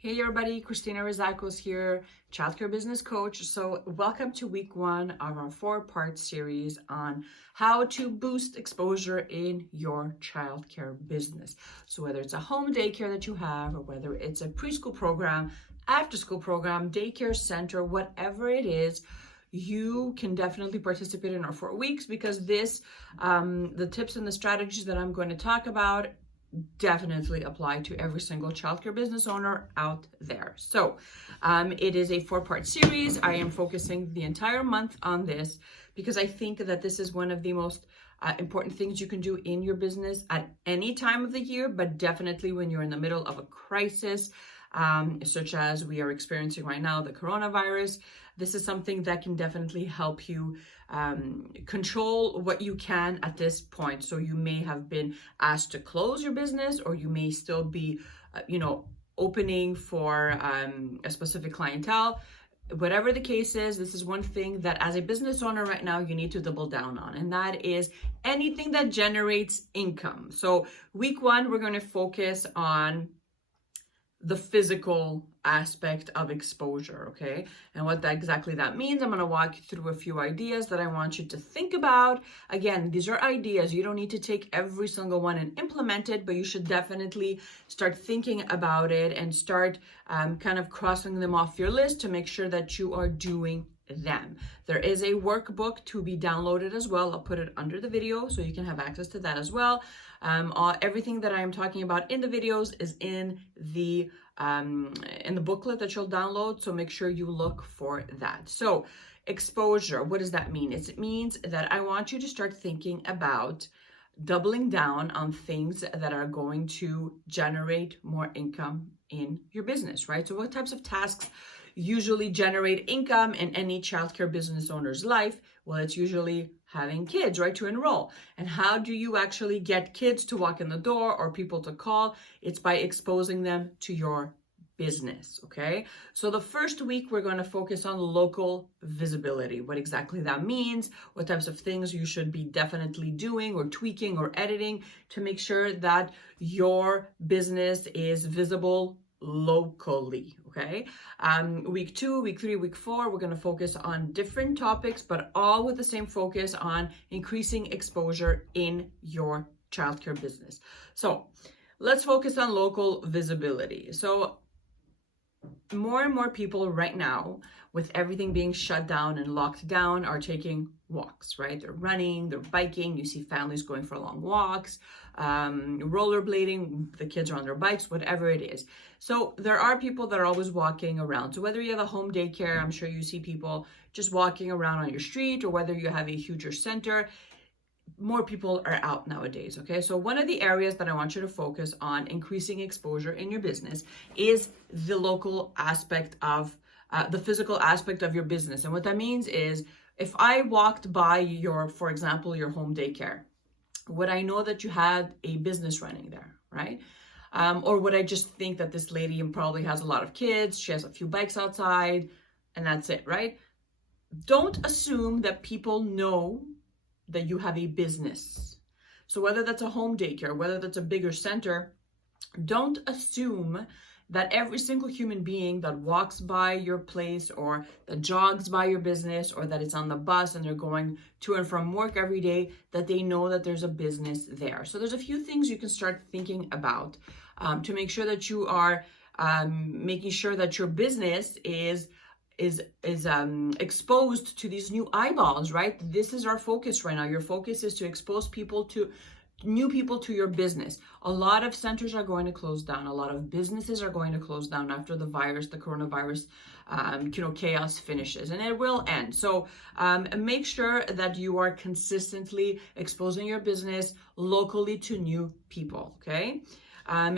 Hey everybody, Christina Rizakos here, childcare business coach. So welcome to week one of our 4-part series on how to boost exposure in your childcare business. So whether it's a home daycare that you have, or whether it's a preschool program, after school program, daycare center, whatever it is, you can definitely participate in our 4 weeks because the tips and the strategies that I'm going to talk about definitely apply to every single childcare business owner out there. So it is a 4-part series. I am focusing the entire month on this because I think that this is one of the most important things you can do in your business at any time of the year, but definitely when you're in the middle of a crisis, such as we are experiencing right now, the coronavirus. This is something that can definitely help you control what you can at this point. So you may have been asked to close your business, or you may still be, opening for a specific clientele. Whatever the case is, this is one thing that as a business owner right now, you need to double down on, and that is anything that generates income. So week one, we're going to focus on the physical aspect of exposure, okay? And what exactly that means, I'm going to walk you through a few ideas that I want you to think about. Again, these are ideas. You don't need to take every single one and implement it, but you should definitely start thinking about it and start kind of crossing them off your list to make sure that you are doing them. There is a workbook to be downloaded as well. I'll put it under the video so you can have access to that as well. Everything that I am talking about in the videos is in the booklet that you'll download, so make sure you look for that. So exposure, what does that mean? It means that I want you to start thinking about doubling down on things that are going to generate more income in your business, right? So what types of tasks usually generate income in any childcare business owner's life? Well, it's usually having kids, right, to enroll. And how do you actually get kids to walk in the door or people to call? It's by exposing them to your business, okay? So the first week, we're going to focus on local visibility, what exactly that means, what types of things you should be definitely doing or tweaking or editing to make sure that your business is visible locally, okay? Week 2, week 3, week 4, we're going to focus on different topics, but all with the same focus on increasing exposure in your childcare business. So let's focus on local visibility. So more and more people right now, with everything being shut down and locked down, are taking walks, right? They're running, they're biking. You see families going for long walks, rollerblading, the kids are on their bikes, whatever it is. So there are people that are always walking around. So whether you have a home daycare, I'm sure you see people just walking around on your street, or whether you have a huger center, more people are out nowadays, okay? So one of the areas that I want you to focus on increasing exposure in your business is the local aspect of the physical aspect of your business. And what that means is, if I walked by for example, your home daycare, would I know that you had a business running there, right? Or would I just think that this lady probably has a lot of kids, she has a few bikes outside, and that's it, right? Don't assume that people know that you have a business. So whether that's a home daycare, whether that's a bigger center, don't assume that every single human being that walks by your place, or that jogs by your business, or that it's on the bus and they're going to and from work every day, that they know that there's a business there. So there's a few things you can start thinking about to make sure that you are making sure that your business is exposed to these new eyeballs, right? This is our focus right now. Your focus is to expose new people to your business. A lot of centers are going to close down. A lot of businesses are going to close down after the coronavirus, chaos finishes, and it will end. So make sure that you are consistently exposing your business locally to new people, okay?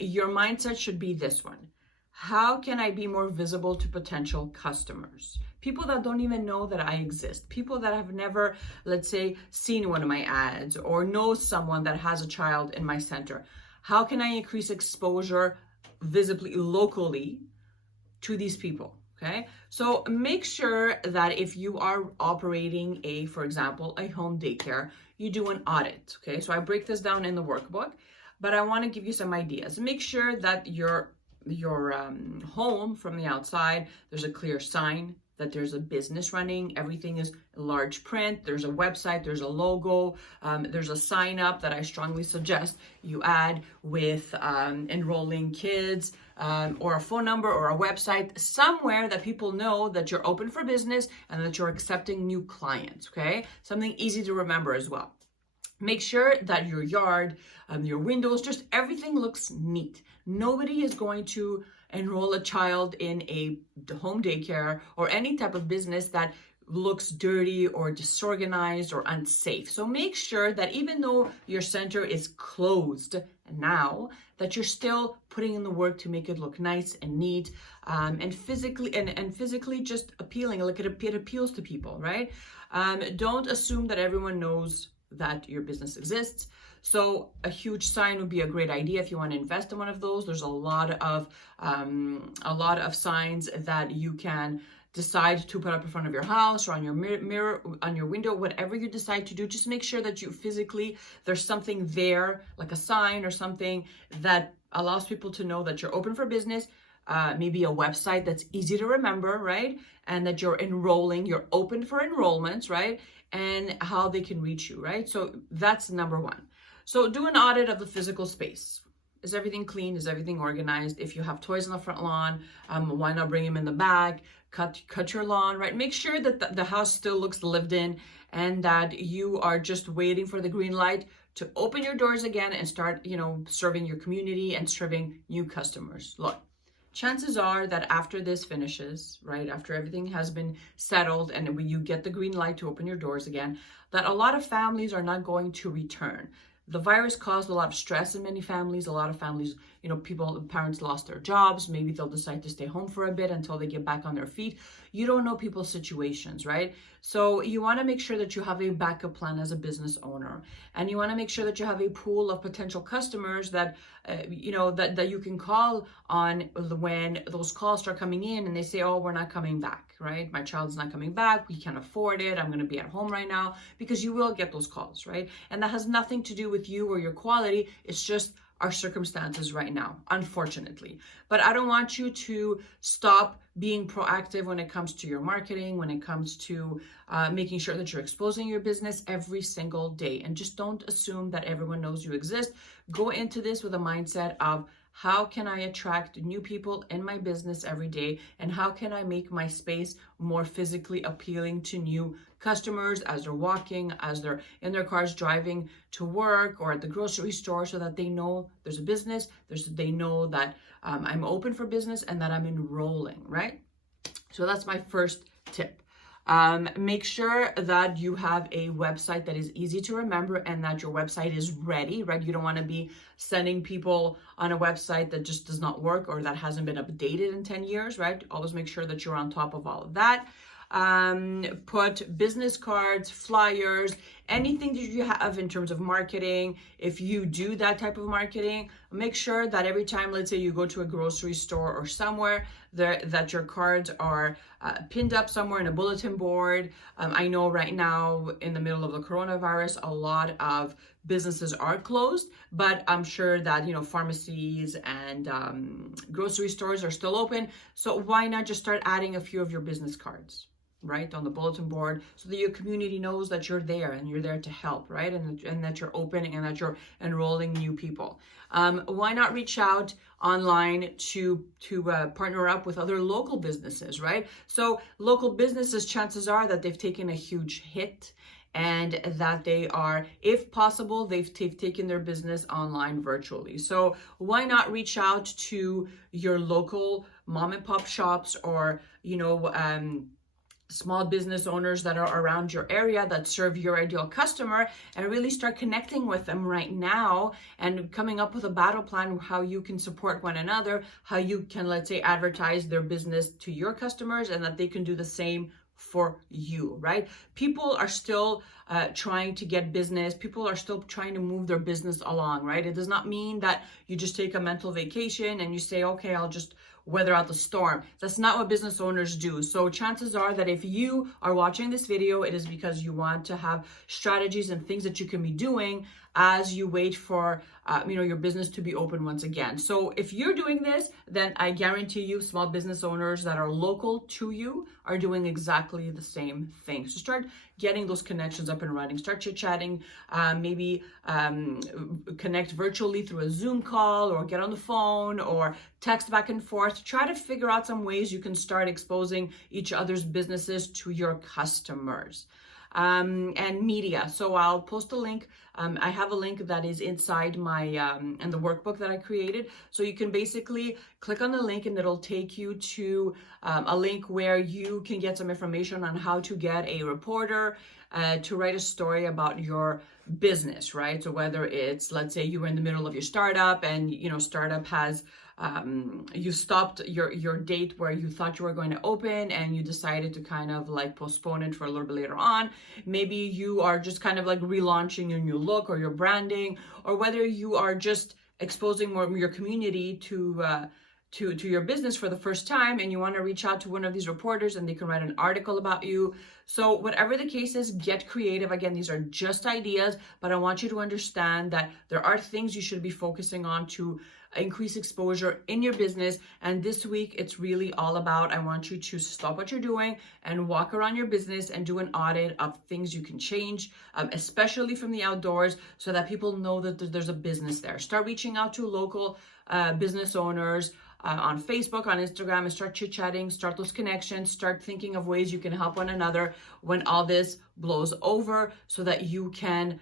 Your mindset should be this one. How can I be more visible to potential customers? People that don't even know that I exist. People that have never, let's say, seen one of my ads or know someone that has a child in my center. How can I increase exposure visibly, locally to these people? Okay, so make sure that if you are operating for example, a home daycare, you do an audit. Okay, so I break this down in the workbook, but I want to give you some ideas. Make sure that your home from the outside, there's a clear sign that there's a business running. Everything is large print. There's a website, there's a logo, there's a sign up that I strongly suggest you add with enrolling kids, or a phone number or a website, somewhere that people know that you're open for business and that you're accepting new clients, okay? Something easy to remember as well. Make sure that your yard, your windows, just everything looks neat. Nobody is going to enroll a child in a home daycare or any type of business that looks dirty or disorganized or unsafe. So make sure that even though your center is closed now, that you're still putting in the work to make it look nice and neat, and physically just appealing. Like it appeals to people, right? Don't assume that everyone knows that your business exists. So a huge sign would be a great idea if you want to invest in one of those. There's a lot of signs that you can decide to put up in front of your house or on your mirror, on your window, whatever you decide to do. Just make sure that you physically, there's something there, like a sign or something that allows people to know that you're open for business. Maybe a website that's easy to remember, right? And that you're open for enrollments, right? And how they can reach you, right? So that's number one. So do an audit of the physical space. Is everything clean? Is everything organized? If you have toys on the front lawn, why not bring them in the back? Cut your lawn, right? Make sure that the house still looks lived in and that you are just waiting for the green light to open your doors again and start, serving your community and serving new customers. Look, chances are that after this finishes, right, after everything has been settled and when you get the green light to open your doors again, that a lot of families are not going to return. The virus caused a lot of stress in many families. A lot of families, parents lost their jobs. Maybe they'll decide to stay home for a bit until they get back on their feet. You don't know people's situations, right? So you want to make sure that you have a backup plan as a business owner. And you want to make sure that you have a pool of potential customers that, that you can call on when those calls start coming in and they say, oh, we're not coming back, right? My child's not coming back. We can't afford it. I'm going to be at home right now, because you will get those calls, right? And that has nothing to do with you or your quality. It's just our circumstances right now, unfortunately. But I don't want you to stop being proactive when it comes to your marketing, when it comes to making sure that you're exposing your business every single day. And just don't assume that everyone knows you exist. Go into this with a mindset of, how can I attract new people in my business every day? And how can I make my space more physically appealing to new customers as they're walking, as they're in their cars driving to work or at the grocery store, so that they know there's a business, they know that I'm open for business and that I'm enrolling, right? So that's my first tip. Make sure that you have a website that is easy to remember and that your website is ready, right? You don't want to be sending people on a website that just does not work or that hasn't been updated in 10 years, right? Always make sure that you're on top of all of that. Put business cards, flyers, anything that you have in terms of marketing. If you do that type of marketing, make sure that every time, let's say you go to a grocery store or somewhere, that your cards are pinned up somewhere in a bulletin board. I know right now in the middle of the coronavirus, a lot of businesses are closed, but I'm sure that, pharmacies and grocery stores are still open. So why not just start adding a few of your business cards, right, on the bulletin board, so that your community knows that you're there and you're there to help, right? And that you're open and that you're enrolling new people. Why not reach out online to partner up with other local businesses, right? So local businesses, chances are that they've taken a huge hit and that they are, if possible, they've taken their business online virtually. So why not reach out to your local mom and pop shops or, small business owners that are around your area that serve your ideal customer, and really start connecting with them right now and coming up with a battle plan, how you can support one another, how you can, let's say, advertise their business to your customers and that they can do the same for you, right? People are still trying to get business. People are still trying to move their business along, right? It does not mean that you just take a mental vacation and you say, okay, I'll just weather out the storm. That's not what business owners do. So chances are that if you are watching this video, it is because you want to have strategies and things that you can be doing as you wait for your business to be open once again. So if you're doing this, then I guarantee you small business owners that are local to you are doing exactly the same thing. So start getting those connections up and running. Start chit-chatting, maybe connect virtually through a Zoom call, or get on the phone or text back and forth. Try to figure out some ways you can start exposing each other's businesses to your customers. And media. So I'll post a link. I have a link that is inside my in the workbook that I created. So you can basically click on the link and it'll take you to a link where you can get some information on how to get a reporter to write a story about your business, right? So whether it's, let's say you were in the middle of your startup and startup has you stopped your date where you thought you were going to open and you decided to kind of like postpone it for a little bit later on. Maybe you are just kind of like relaunching your new look or your branding, or whether you are just exposing more of your community to your business for the first time and you want to reach out to one of these reporters and they can write an article about you. So whatever the case is, get creative. Again, these are just ideas, but I want you to understand that there are things you should be focusing on to increase exposure in your business. And this week, it's really all about, I want you to stop what you're doing and walk around your business and do an audit of things you can change, especially from the outdoors, so that people know that there's a business there. Start reaching out to local business owners on Facebook, on Instagram, and start chit-chatting, start those connections, start thinking of ways you can help one another when all this blows over, so that you can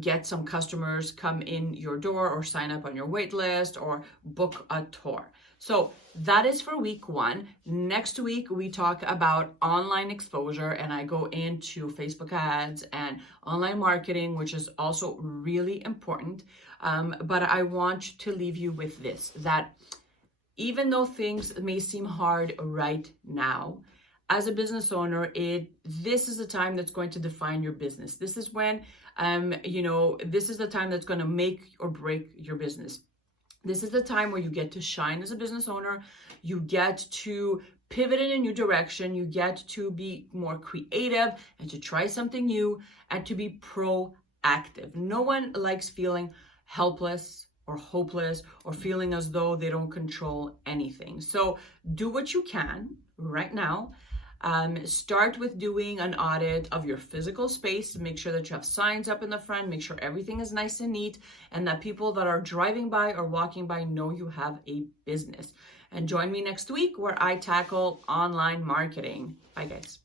get some customers come in your door or sign up on your wait list or book a tour. So that is for week 1. Next week, we talk about online exposure and I go into Facebook ads and online marketing, which is also really important. But I want to leave you with this, that even though things may seem hard right now, as a business owner, this is the time that's going to define your business. This is when, this is the time that's going to make or break your business. This is the time where you get to shine as a business owner. You get to pivot in a new direction. You get to be more creative and to try something new and to be proactive. No one likes feeling helpless or hopeless or feeling as though they don't control anything. So do what you can right now. Start with doing an audit of your physical space. Make sure that you have signs up in the front. Make sure everything is nice and neat and that people that are driving by or walking by know you have a business. And join me next week where I tackle online marketing. Bye, guys.